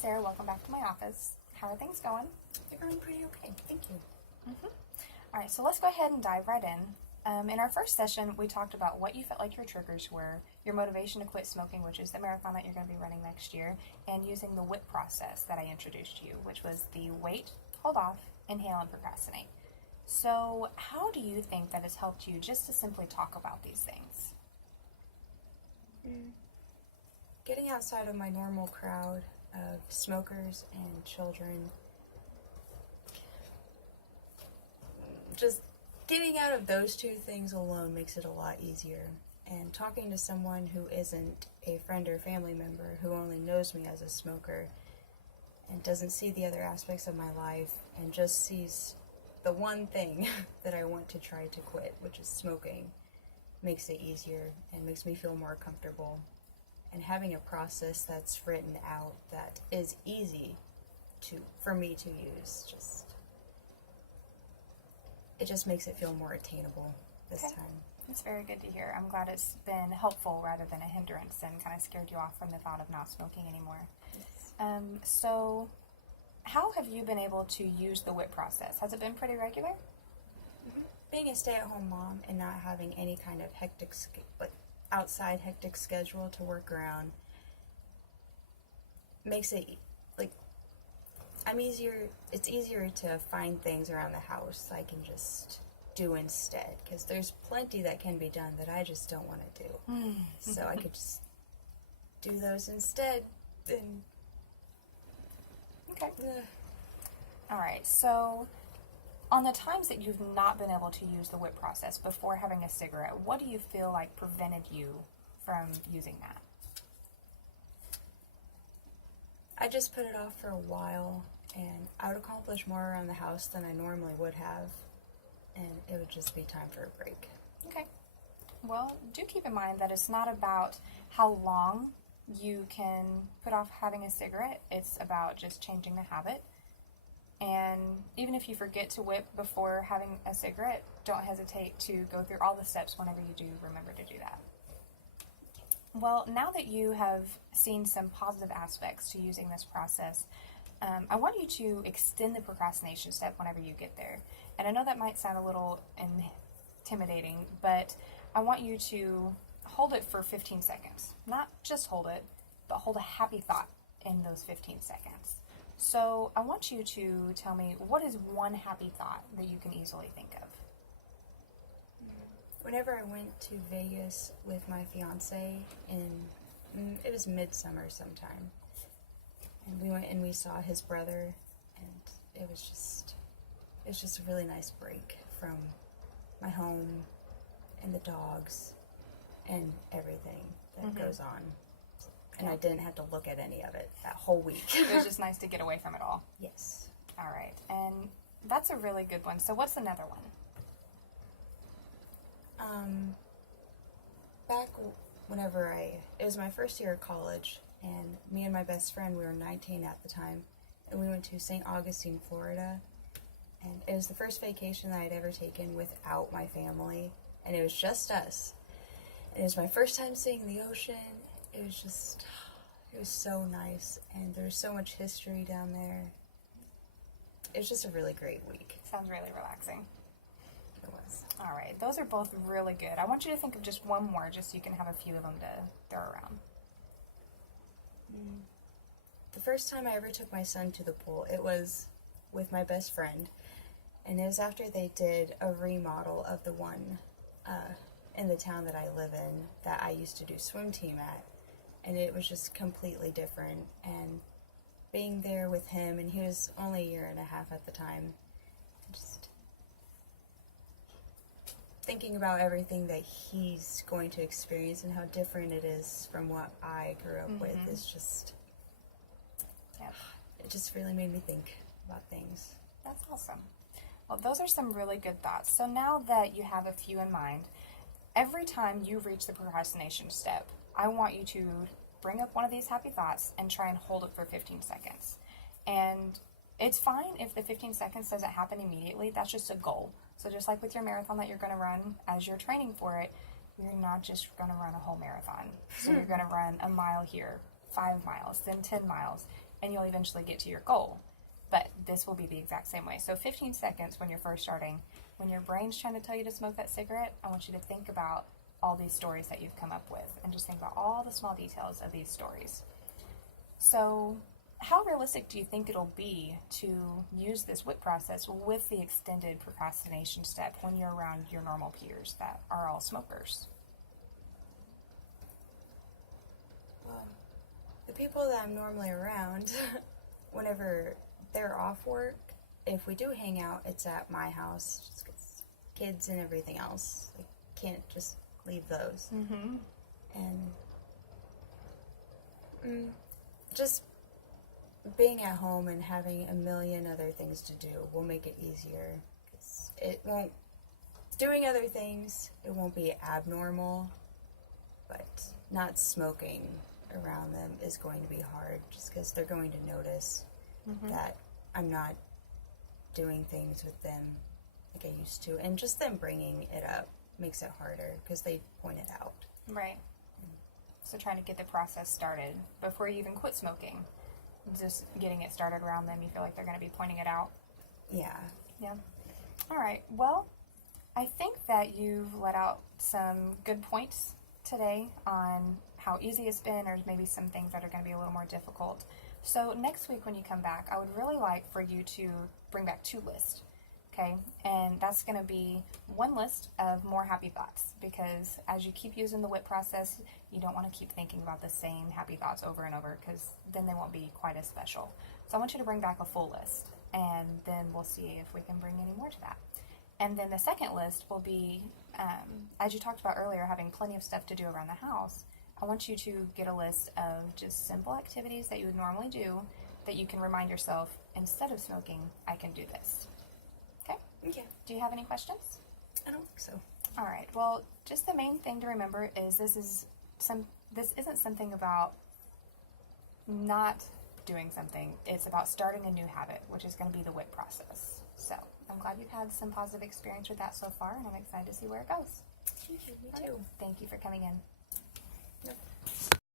Sarah, welcome back to my office. How are things going? They're going pretty okay, thank you. All right, so let's go ahead and dive right in. In our first session, we talked about what you felt like your triggers were, your motivation to quit smoking, which is the marathon that you're going to be running next year, and using the WHIP process that I introduced you, which was the wait, hold off, inhale, and procrastinate. So how do you think that has helped you just to simply talk about these things? Getting outside of my normal crowd of smokers and children, just getting out of those two things alone makes it a lot easier. And talking to someone who isn't a friend or family member, who only knows me as a smoker and doesn't see the other aspects of my life and just sees the one thing that I want to try to quit, which is smoking, makes it easier and makes me feel more comfortable. And having a process that's written out that is easy for me to use, it just makes it feel more attainable this time. That's very good to hear. I'm glad it's been helpful rather than a hindrance and kind of scared you off from the thought of not smoking anymore. Yes. So how have you been able to use the WHIP process? Has it been pretty regular? Being a stay-at-home mom and not having any kind of outside hectic schedule to work around makes it it's easier to find things around the house I can just do instead, because there's plenty that can be done that I just don't want to do. So I could just do those instead. And Okay. All right, so on the times that you've not been able to use the WHIP process before having a cigarette, what do you feel like prevented you from using that? I just put it off for a while, and I would accomplish more around the house than I normally would have, and it would just be time for a break. Okay. Well, do keep in mind that it's not about how long you can put off having a cigarette. It's about just changing the habit. And even if you forget to WHIP before having a cigarette, don't hesitate to go through all the steps whenever you do remember to do that. Well, now that you have seen some positive aspects to using this process, I want you to extend the procrastination step whenever you get there. And I know that might sound a little intimidating, but I want you to hold it for 15 seconds. Not just hold it, but hold a happy thought in those 15 seconds. So I want you to tell me, what is one happy thought that you can easily think of? Whenever I went to Vegas with my fiance it was midsummer sometime, and we went and we saw his brother, and it was just a really nice break from my home and the dogs and everything that goes on. And I didn't have to look at any of it that whole week. It was just nice to get away from it all. Yes. All right, and that's a really good one. So what's another one? Back whenever it was my first year of college, and me and my best friend, we were 19 at the time, and we went to St. Augustine, Florida, and it was the first vacation that I'd ever taken without my family, and it was just us. And it was my first time seeing the ocean. It was so nice, and there's so much history down there. It was just a really great week. Sounds really relaxing. It was. All right, those are both really good. I want you to think of just one more, just so you can have a few of them to throw around. The first time I ever took my son to the pool, it was with my best friend, and it was after they did a remodel of the one in the town that I live in that I used to do swim team at, and it was just completely different. And being there with him, and he was only a year and a half at the time, just thinking about everything that he's going to experience and how different it is from what I grew up with is just, it just really made me think about things. That's awesome. Well, those are some really good thoughts. So now that you have a few in mind, every time you reach the procrastination step, I want you to bring up one of these happy thoughts and try and hold it for 15 seconds. And it's fine if the 15 seconds doesn't happen immediately. That's just a goal. So just like with your marathon that you're going to run, as you're training for it, you're not just going to run a whole marathon. So you're going to run a mile here, 5 miles, then 10 miles. and you'll eventually get to your goal. But this will be the exact same way. So 15 seconds when you're first starting, when your brain's trying to tell you to smoke that cigarette, I want you to think about all these stories that you've come up with and just think about all the small details of these stories. So how realistic do you think it'll be to use this WIP process with the extended procrastination step when you're around your normal peers that are all smokers? Well, the people that I'm normally around, whenever they're off work, if we do hang out, it's at my house, just 'cause kids and everything else. I can't just leave those. Mm-hmm. And just being at home and having a million other things to do will make it easier. 'Cause it won't, doing other things, it won't be abnormal, but not smoking around them is going to be hard just because they're going to notice that I'm not doing things with them like I used to. And just them bringing it up makes it harder because they point it out. Right. So trying to get the process started before you even quit smoking. Just getting it started around them, you feel like they're going to be pointing it out. Yeah. Yeah. All right. Well, I think that you've let out some good points today on how easy it's been, or maybe some things that are going to be a little more difficult. So next week when you come back, I would really like for you to bring back 2 lists. Okay, and that's going to be 1 list of more happy thoughts, because as you keep using the WIP process, you don't want to keep thinking about the same happy thoughts over and over, because then they won't be quite as special. So I want you to bring back a full list, and then we'll see if we can bring any more to that. And then the second list will be, as you talked about earlier, having plenty of stuff to do around the house. I want you to get a list of just simple activities that you would normally do that you can remind yourself, instead of smoking, I can do this. Okay? Yeah. Do you have any questions? I don't think so. All right. Well, just the main thing to remember is this isn't something about not doing something. It's about starting a new habit, which is going to be the WIP process. So I'm glad you've had some positive experience with that so far, and I'm excited to see where it goes. Thank you. Me All too. right. Thank you for coming in. Yep.